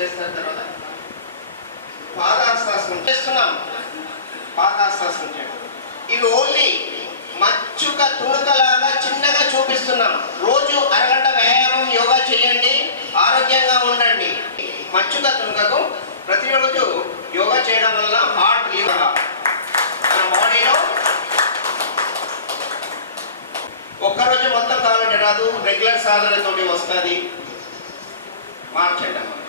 చేస్తారు తర్వాత. పాదాశ్వాసం చేస్తున్నాం. పాదాశ్వాసం చేయడం ఇవి ఓన్లీ మచ్చుక తుణుకలాగా చిన్నగా చూపిస్తున్నాం. రోజు అరగంట వ్యాయామం యోగా చేయండి ఆరోగ్యంగా ఉండండి. మచ్చుక తుణుకకు ప్రతిరోజు యోగా చేయడం వల్ల హార్ట్ మన బాడీలో ఒక్కరోజు మొత్తం కావాలంటే రాదు. రెగ్యులర్ సాధనతోటి వస్తుంది. మార్చండి అమ్మా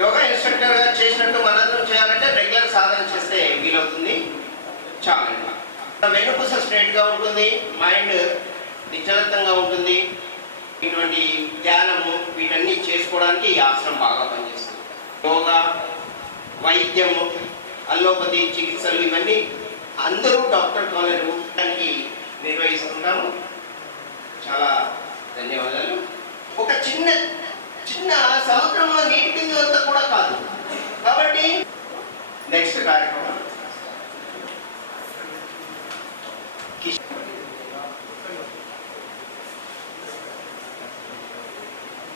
యోగా ఇన్స్ట్రక్టర్ గారు చేసినట్టు మనందరం చేయాలంటే రెగ్యులర్ సాధన చేస్తే వీలవుతుంది. చాలా వెన్నుపూస స్ట్రైట్గా ఉంటుంది మైండ్ నిశ్చలతంగా ఉంటుంది. ఇటువంటి ధ్యానము వీటన్నీ చేసుకోవడానికి ఈ ఆసనం బాగా పనిచేస్తుంది. యోగా వైద్యము అల్లోపతి చికిత్సలు ఇవన్నీ అందరూ డాక్టర్ కాలేరు దానికి నిర్వహిస్తున్నాము. చాలా ధన్యవాదాలు. ఒక చిన్న చిన్న సముద్రంలో నీటి బిందు అంతా కూడా కాదు. కాబట్టి నెక్స్ట్ కార్యక్రమం.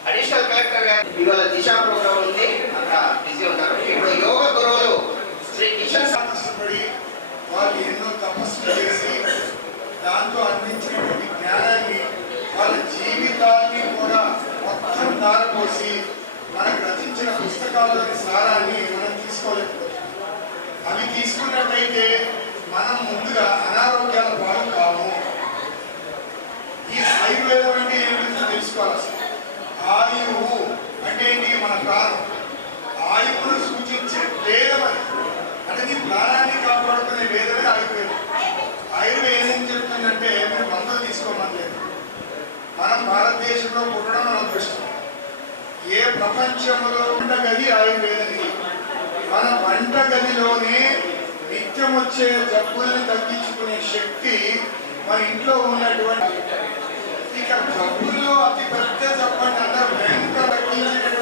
అడిషనల్ కలెక్టర్ గారు ఇవాళ దిశా ప్రోగ్రామ్ ఉంది. అక్కడ బిజీ ఉన్నారు ఇప్పుడు యోగ గురువులు శ్రీ కిషన్ సా- కష్టపడి వాళ్ళు ఎన్నో తపస్సు చేసి దాంతో అందించినటువంటి ఆయుర్వేదం అంటే ఏం తెలుసుకోవాలి అసలు. ఆయువు అంటే ఏంటి మన ప్రాణం? ఆయువును సూచించే వేదం అది. అంటే నీ ప్రాణాన్ని కాపాడుకునే వేదమే ఆయుర్వేదం. ఆయుర్వేదం ఏం చెప్తుందంటే మీరు మందులు తీసుకోమని లేదు. మనం భారతదేశంలో పుట్టడం మన అదృష్టం. ఏ ప్రపంచంలో ఉన్న గది ఆయుర్వేదం మన వంటగదిలోనే నిత్యం వచ్చే జబ్బుల్ని తగ్గించుకునే శక్తి మన ఇంట్లో ఉన్నటువంటి ఇక జబ్బుల్లో అతి పెద్ద చెప్పండి అంటే వెంట తగ్గించేటటువంటి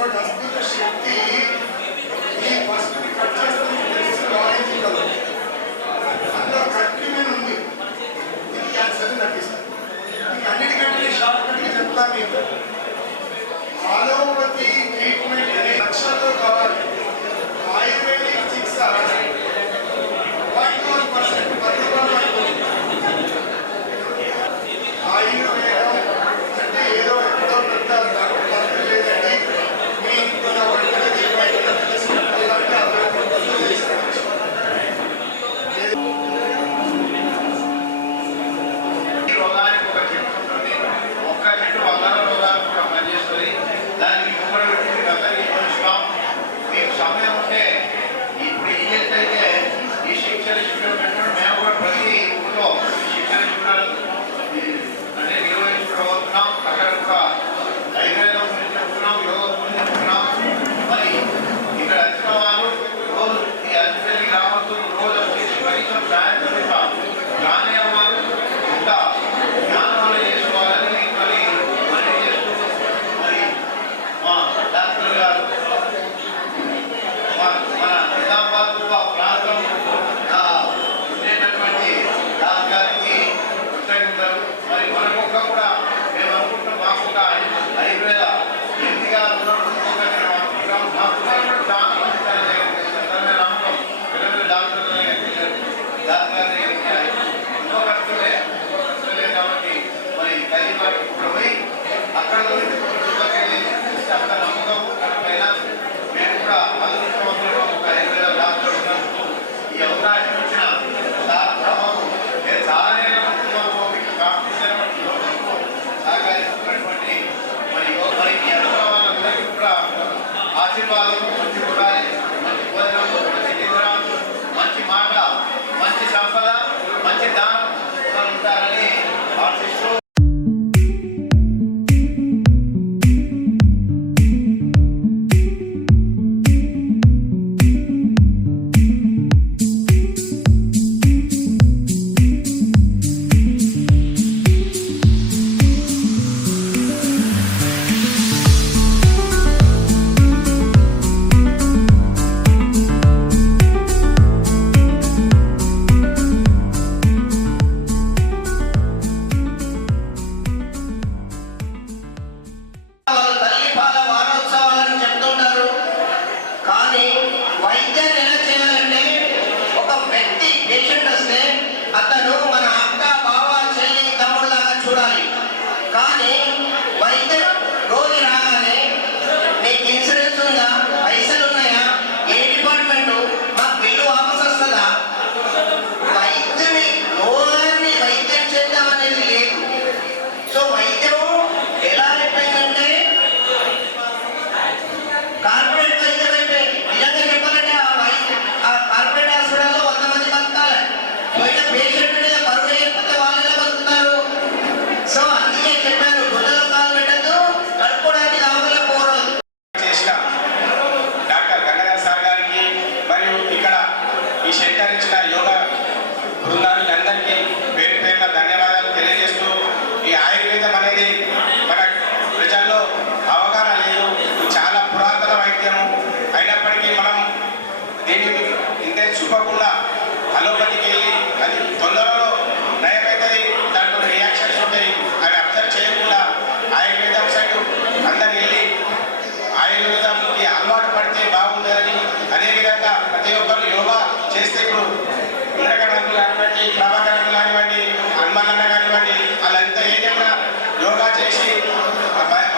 చేసి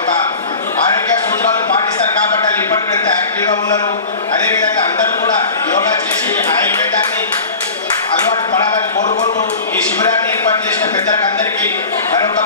ఒక ఆరోగ్య సూత్రాలు పాటిస్తారు కాబట్టి వాళ్ళు ఇప్పటికీ యాక్టివ్గా ఉన్నారు. అదేవిధంగా అందరూ కూడా యోగా చేసి ఆయుర్వేదాన్ని అలవాటు పడాలని కోరుకుంటూ ఈ శిబిరాన్ని ఏర్పాటు చేసిన పెద్దలకు అందరికీ మరొక